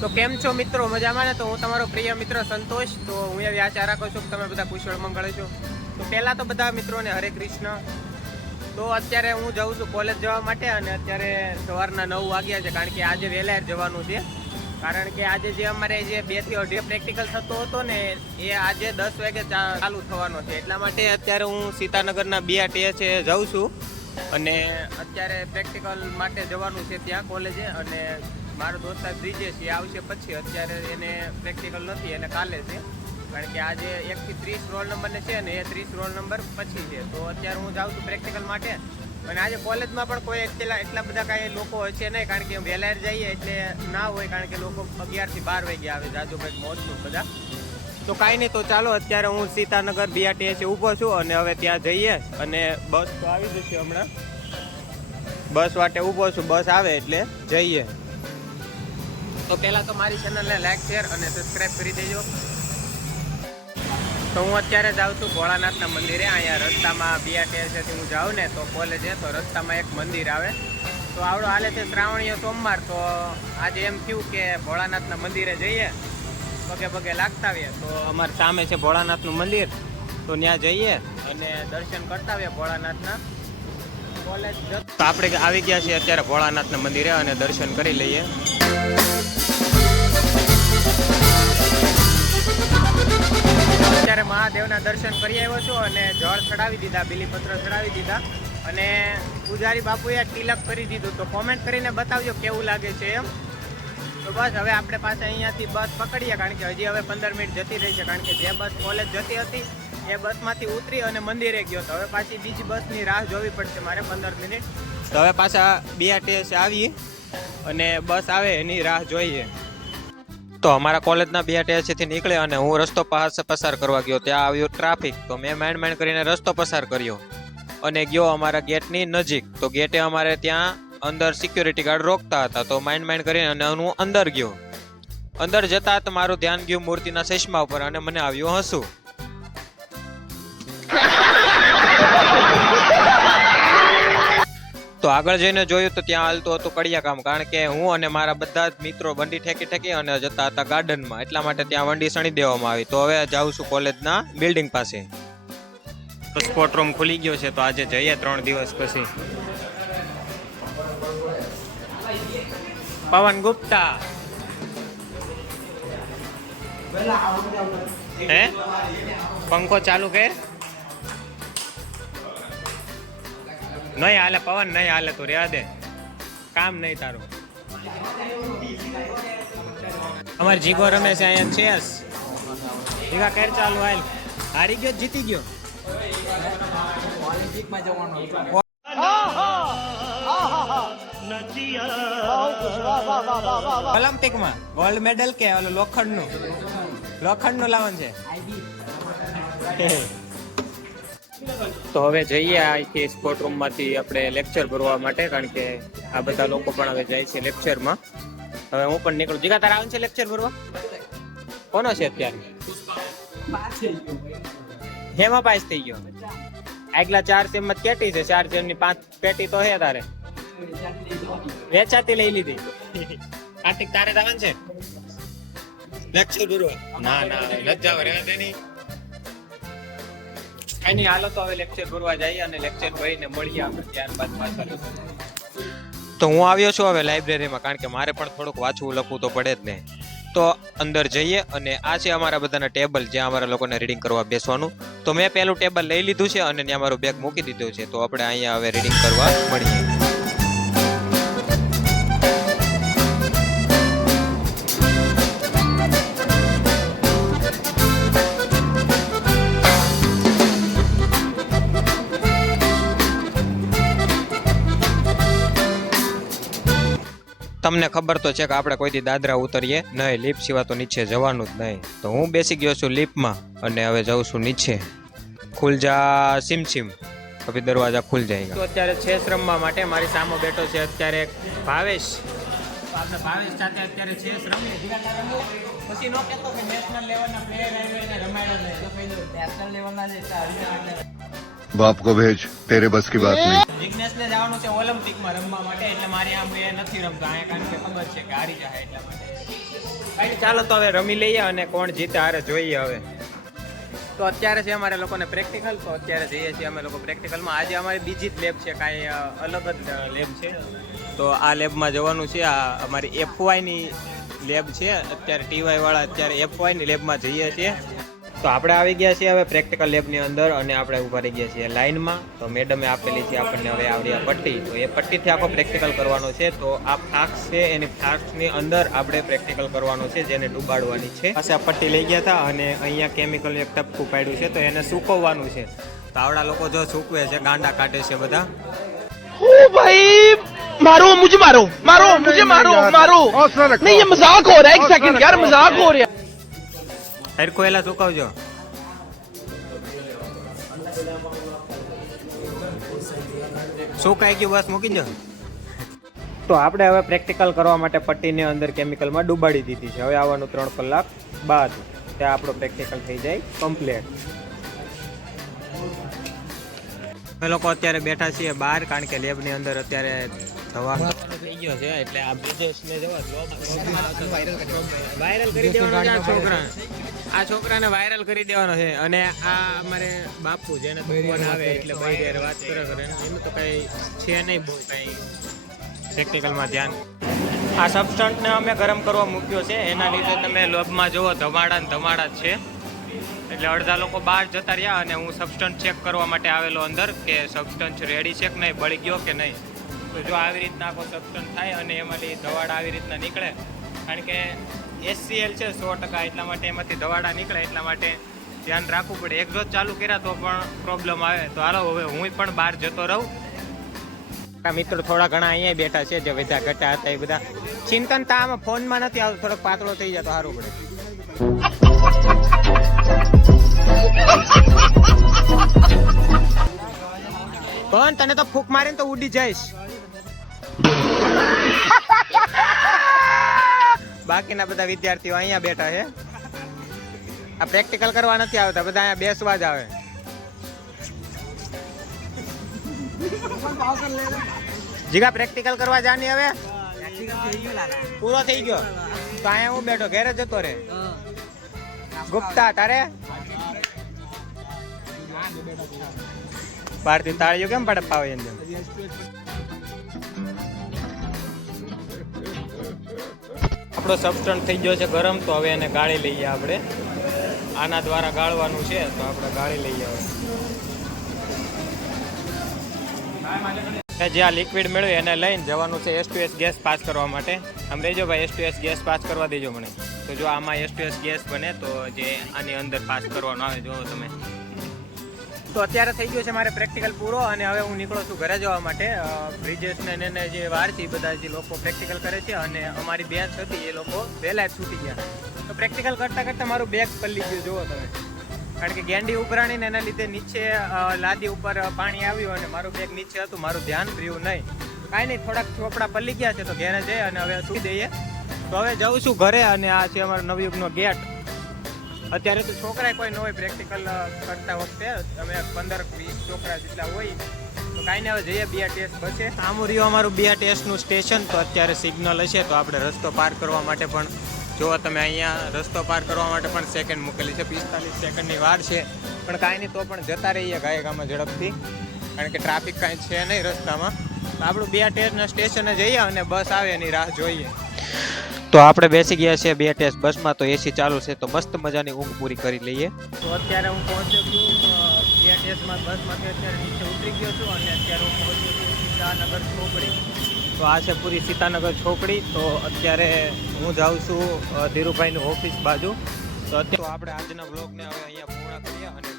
તો કેમ છો મિત્રો? મજામાં ને? તો હું તમારો પ્રિય મિત્ર સંતોષ. તો હું એવી આશા રાખું છું કે તમે બધા કુશળ મંગળ છો. તો પહેલાં તો બધા મિત્રોને હરે કૃષ્ણ. તો અત્યારે હું જાઉં છું કોલેજ જવા માટે અને અત્યારે સવારના નવ વાગ્યા છે કારણ કે આજે વહેલા જવાનું છે. કારણ કે આજે જે અમારે જે બેથી અઢી પ્રેક્ટિકલ થતો હતો ને, એ આજે દસ વાગે ચાલુ થવાનો છે. એટલા માટે અત્યારે હું સીતાનગરના બીઆરટીએ છે જાઉં છું. અને અત્યારે પ્રેક્ટિકલ માટે જવાનું છે ત્યાં કોલેજે અને મારો દોસ્તાર ત્રીજે છે આવશે પછી. અત્યારે એને પ્રેક્ટિકલ નથી, એને કાલે છે. કારણ કે આજે એકથી ત્રીસ રોલ નંબરને છે ને, એ ત્રીસ રોલ નંબર પછી છે. તો અત્યારે હું જાઉં છું પ્રેક્ટિકલ માટે. અને આજે કોલેજમાં પણ કોઈ એટલા એટલા બધા કાંઈ લોકો હશે નહીં, કારણ કે વહેલા જઈએ એટલે ના હોય, કારણ કે લોકો અગિયારથી બાર વાગ્યા આવે જાજુ ભાઈ મોજનું બધા. તો કાંઈ નહીં, તો ચાલો, અત્યારે હું સીતાનગર બીઆરટીએસ ઊભો છું અને હવે ત્યાં જઈએ અને બસ તો આવી જશે હમણાં. બસ માટે ઊભો છું, બસ આવે એટલે જઈએ. તો પહેલાં તો મારી ચેનલને લાઈક શેર અને સબસ્ક્રાઈબ કરી દેજો. તો હું અત્યારે જાઉં છું ભોળાનાથના મંદિરે. અહીંયા રસ્તામાં બીઆરટીએસથી હું જાઉં ને તો કોલેજે, તો રસ્તામાં એક મંદિર આવે. તો આવડો હાલે છે શ્રાવણીય સોમવાર, તો આજે એમ થયું કે ભોળાનાથના મંદિરે જઈએ. પગે પગે લાગતા આવીએ. તો અમારી સામે છે ભોળાનાથનું મંદિર. તો ત્યાં જઈએ અને દર્શન કરતા આવીએ ભોળાનાથના. તો આપણે આવી ગયા છીએ અત્યારે ભોળાનાથના મંદિરે અને દર્શન કરી લઈએ. અત્યારે મહાદેવના દર્શન કરી આવ્યો છું અને જળ ચડાવી દીધા, બિલીપત્ર ચડાવી દીધા. અને પૂજારી બાપુએ તિલક કરી દીધું. તો કોમેન્ટ કરીને બતાવજો કેવું લાગે છે એમ. તો બસ, હવે આપણે પાસે અહીંયાથી બસ પકડીએ, કારણ કે હજી હવે પંદર મિનિટ જતી રહી છે, કારણ કે જે બસ કોલેજ જતી હતી એ બસમાંથી ઉતરી અને મંદિરે ગયો તો. હવે પાછી બીજી બસની રાહ જોવી પડશે મારે પંદર મિનિટ. હવે પાછા બીઆરટીએસ આવી અને બસ આવે એની રાહ જોઈએ. તો અમારા કોલેજના બીઆરટીએસથી નીકળે અને હું રસ્તો પાસે પસાર કરવા ગયો. ત્યાં આવ્યો ટ્રાફિક. તો મેં માંડ માંડ કરીને રસ્તો પસાર કર્યો અને ગયો અમારા ગેટની નજીક. તો ગેટે અમારે ત્યાં અંદર સિક્યોરિટી ગાર્ડ રોકતા હતા. તો માઇન્ડ માઇન્ડ કરીને અને હું અંદર ગયો. અંદર જતા તો મારું ધ્યાન ગયું મૂર્તિના ચશ્મા ઉપર અને મને આવ્યું હસું તો આગળ જઈને જોયું તો ત્યાં હાલતું હતું કડિયા કામ કારણ કે હું અને મારા બધા જ મિત્રો વંડી ઠેકી ઠેકી અને જતા હતા ગાર્ડનમાં. એટલા માટે ત્યાં વંડી સણી દેવામાં આવી. તો હવે જાઉં છું કોલેજના બિલ્ડિંગ પાસે. તો સ્પોર્ટ રૂમ ખુલી ગયો છે, તો આજે જઈએ ત્રણ દિવસ પછી. પવન ગુપ્તા. હે? પંખો ચાલુ કર. નહીં હાલે, પવન નહીં હાલે તું રહેવા દે. કામ નહીં તારું. અમારે જીગો રમે છે અહીંયા ચેસ. જીગા કેર ચાલુ હાલ. હારી ગયો જીતી ગયો? ઓલિમ્પિકમાં જવાનું ગોલ્ડ મેડલ કે ઓલું લોખંડનું? લોખંડનું લાવવાનું છે. તો હવે જઈએ અહીંથી સ્પોર્ટ રૂમમાંથી આપણે લેક્ચર ભરવા માટે, કારણ કે આ બધા લોકો પણ હવે જાય છે લેક્ચરમાં હવે હું પણ નીકળું. જીગા, તારા આવે છે લેક્ચર ભરવા? કોનો છે અત્યારે? હેમાં પાસ થઈ ગયો. આગલા ચાર સેમમાં કેટી છે. ચાર સેમની પાંચ પેટી તો હે તારે. વેચાતી લઈ લીધી. કાર્તિક, તારે જવાનું છે? લેક્ચર ભરવા. ના ના, લજ્જા રહેવા દે કઈ નહીં તો હવે લેક્ચર ભરવા જઈએ અને લેક્ચર ભરીને મળીએ આપણે ત્યારબાદ પાછા તો હું આવ્યો છું હવે લાઇબ્રેરીમાં કારણ કે મારે પણ થોડુંક વાંચવું, લખવું તો પડે જ ને. તો અંદર જઈએ અને આ છે અમારા બધાના ટેબલ, જ્યાં અમારા લોકોને રીડિંગ કરવા બેસવાનું. તો મેં પહેલું ટેબલ લઈ લીધું છે અને ત્યાં મારું બેગ મૂકી દીધું છે. તો આપણે અહીંયા હવે રીડિંગ કરવા મળીએ. તમને ખબર તો છે કે આપણે કોઈથી દાદરા ઉતરીએ? નહીં લીપ સિવાય તો નીચે જવાનું જ નહીં. તો હું બેસી ગયો છું લીપમાં અને હવે જઉં છું નીચે. ખુલ જા સિમ સિમ. દરવાજા ખુલ જાય તો અત્યારે ચેસ રમવા માટે. મારી સામે બેઠો છે અત્યારે ભાવેશ. આપણે ભાવેશ સાથે અત્યારે ચેસ રમીએ. પછી નો કહેતો કે નેશનલ લેવલના પ્લેયર આવ્યો એને રમાડ્યો નહીં. તો કીધું, national level ના જે છે, એટલે बाप को भेज तेरे बस की बात नहीं જિજ્ઞેશને જવાનું છે ઓલિમ્પિકમાં રમવા માટે એટલે મારી આમ એ નથી રમતો અહીંયા કારણ કે ખબર છે કે હારી જાય એટલા માટે ભાઈ ચાલો તો હવે રમી લઈએ અને કોણ જીતે હારે જોઈએ હવે તો અત્યારે છે અમારે લોકોને પ્રેક્ટિકલ તો અત્યારે જઈએ છીએ અમે લોકો પ્રેક્ટિકલમાં આજે અમારી બીજી જ લેબ છે કાંઈ અ, અલગ જ લેબ છે તો આ લેબમાં જવાનું છે આ અમારી એફવાયની લેબ છે અત્યારે ટીવાય વાળા અત્યારે એફવાયની લેબમાં જઈએ છીએ તો આપણે આવી ગયા છીએ હવે પ્રેક્ટિકલ લેબની અંદર અને આપણે ઊભા રહી ગયા છીએ લાઇનમાં તો મેડમે આપેલી છે આપણને હવે આવડી આ પટ્ટી. તો એ પટ્ટીથી આખો પ્રેક્ટિકલ કરવાનો છે. તો આ ફ્લાક્સ છે એની ફ્લાક્સની અંદર આપણે પ્રેક્ટિકલ કરવાનો છે જેને ડૂબાડવાની છે. પાસે આ પટ્ટી લઈ ગયા હતા અને અહીંયા કેમિકલ એક ટપકું પાડ્યું છે તો એને સૂકવવાનું છે. તો આવડા લોકો જો સૂકવે છે ગાંડા કાઢે છે બધા. ઓ ભાઈ મારો મુજે મારો મારો મુજે મારો મારો. નહીં મજાક હો રહા એક સેકન્ડ યાર મજાક હો રહ્યા. સરખો એલા સુકાવજો સુકાઈ ગયું બસ મૂકી દો. તો આપણે હવે પ્રેક્ટિકલ કરવા માટે પટ્ટીને અંદર કેમિકલમાં ડૂબાડી દીધી છે. હવે આવવાનું ત્રણ કલાક બાદ ત્યાં આપણો પ્રેક્ટિકલ થઈ જાય કમ્પ્લીટ. અમે લોકો અત્યારે બેઠા છીએ બહાર કારણ કે લેબની અંદર અત્યારે થવાનો થઈ ગયો છે એટલે આ વિદેશને જવા વાયરલ કરી દેવાનો છોકરા આ છોકરાને વાયરલ કરી દેવાનો છે. અને આ અમારે બાપુ જેને તો ફોન આવે એટલે ભાઈ યાર વાત કરે કરે. એનું તો કઈ છે નહીં બહુ કઈ. પ્રેક્ટિકલમાં ધ્યાન. આ સબસ્ટન્ટને અમે ગરમ કરવા મૂક્યો છે. એના લીધે તમે લોબમાં જુઓ ધમાડા ને ધમાડા જ છે. એટલે અડધા લોકો બહાર જતા રહ્યા અને હું સબસ્ટન્ટ ચેક કરવા માટે આવેલો અંદર કે સબસ્ટન્ટ રેડી છે કે નહીં બળી ગયો કે નહીં. તો જો આવી રીતના આખો સબસ્ટન્ટ થાય અને એમાંથી ધવાડા આવી રીતના નીકળે. કારણ કે એસસીએલ છે, સો ટકા એટલા માટે એમાંથી ધવાડા નીકળે, એટલા માટે ધ્યાન રાખવું પડે. એક્ઝોસ્ટ ચાલુ કર્યા તો પણ પ્રોબ્લેમ આવે. તો હાલો, હવે હું પણ બહાર જતો રહું. મિત્રો થોડા ઘણા અહીંયા બેઠા છે, જે બધા ઘટા હતા એ બધા. ચિંતન તા આમાં ફોનમાં નથી આવતો, થોડોક પાતળો થઈ જતો સારું પડે. કોણ તને તો ફૂક મારીને તો ઉડી જઈશ. બાકીના બધા વિદ્યાર્થીઓ અહીંયા બેઠા છે. આ પ્રેક્ટિકલ કરવા નથી આવતા, બધા અહીંયા બેસવા જ આવે. જીગા પ્રેક્ટિકલ કરવા જાની હવે? પૂરો થઈ ગયો. તો અહીંયા હું બેઠો, ઘેરે જતો રે ગુપ્તા, તારે? બહારથી તાળીઓ કેમ પડે પાવે અંદર આપણો સબસ્ટન્ટ થઈ ગયો છે ગરમ, તો હવે એને ગાળી લઈએ આપણે. આના દ્વારા ગાળવાનું છે, તો આપણે ગાળી લઈએ હવે. જે આ લિક્વિડ મેળવી એને લઈને જવાનું છે S to S gas pass કરવા માટે. આમ રહેજો ભાઈ S to S gas pass કરવા દેજો મને. તો જો આમાં એસ ટુ એસ ગેસ બને, તો જે આની અંદર પાસ કરવાનો આવે, જો તમે તો અત્યારે થઈ ગયો છે મારે પ્રેક્ટિકલ પૂરો અને હવે હું નીકળું છું ઘરે જવા માટે. બ્રિજેશને એને જે વાર છે બધા જે લોકો પ્રેક્ટિકલ કરે છે અને અમારી બેચ હતી એ લોકો વહેલા છૂટી ગયા. તો પ્રેક્ટિકલ કરતાં કરતાં મારું બેગ પલ્લી ગયું, જુઓ તમે. કારણ કે ગેંડી ઉભરાણીને એના લીધે નીચે લાદી ઉપર પાણી આવ્યું અને મારું બેગ નીચે હતું, મારું ધ્યાન રહ્યું નહીં. કાંઈ નહીં, થોડાક ચોપડા પલ્લી ગયા છે તો ઘેરે જઈએ અને હવે સુઈ દઈએ તો હવે જાઉં છું ઘરે અને આ છે અમારો નવયુગનો ગેટ. અત્યારે તો છોકરા કોઈ ન હોય પ્રેક્ટિકલ કરતા વખતે. અમે પંદર, વીસ છોકરા જેટલા હોય, તો કાંઈ ને હવે જઈએ, બે ટેસ્ટ બસે. સામુ રહ્યું અમારું બે ટેસ્ટનું સ્ટેશન તો અત્યારે સિગ્નલ હશે, તો આપણે રસ્તો પાર કરવા માટે પણ, જો તમે અહીંયા રસ્તો પાર કરવા માટે પણ સેકન્ડ મૂકેલી છે. પિસ્તાલીસ સેકન્ડની વાર છે, પણ કાંઈ નહીં, તો પણ જતા રહીએ ગાય ગામમાં ઝડપથી. કારણ કે ટ્રાફિક કાંઈ છે નહીં રસ્તામાં. તો આપણું બે ટેસ્ટના સ્ટેશને જઈએ અને બસ આવે એની રાહ જોઈએ. તો આપણે બેસી ગયા છે બે ટેસ્ટ બસમાં, તો એસી ચાલુ છે, તો મસ્ત મજાની ઊંઘ પૂરી કરી લઈએ. તો અત્યારે હું પહોંચ્યો છું બે ટેસ્ટમાં બસમાંથી અત્યારે નીચે ઉતરી ગયો છું, અને અત્યારે હું પહોંચ્યો છું સીતાનગર છોકડી તો આ છે પૂરી સીતાનગર છોકડી તો અત્યારે હું જાઉં છું ધીરુભાઈની ઓફિસ બાજુ. તો અત્યારે આપણે આજના બ્લોગને હવે અહીંયા પૂર્ણ કરીએ અને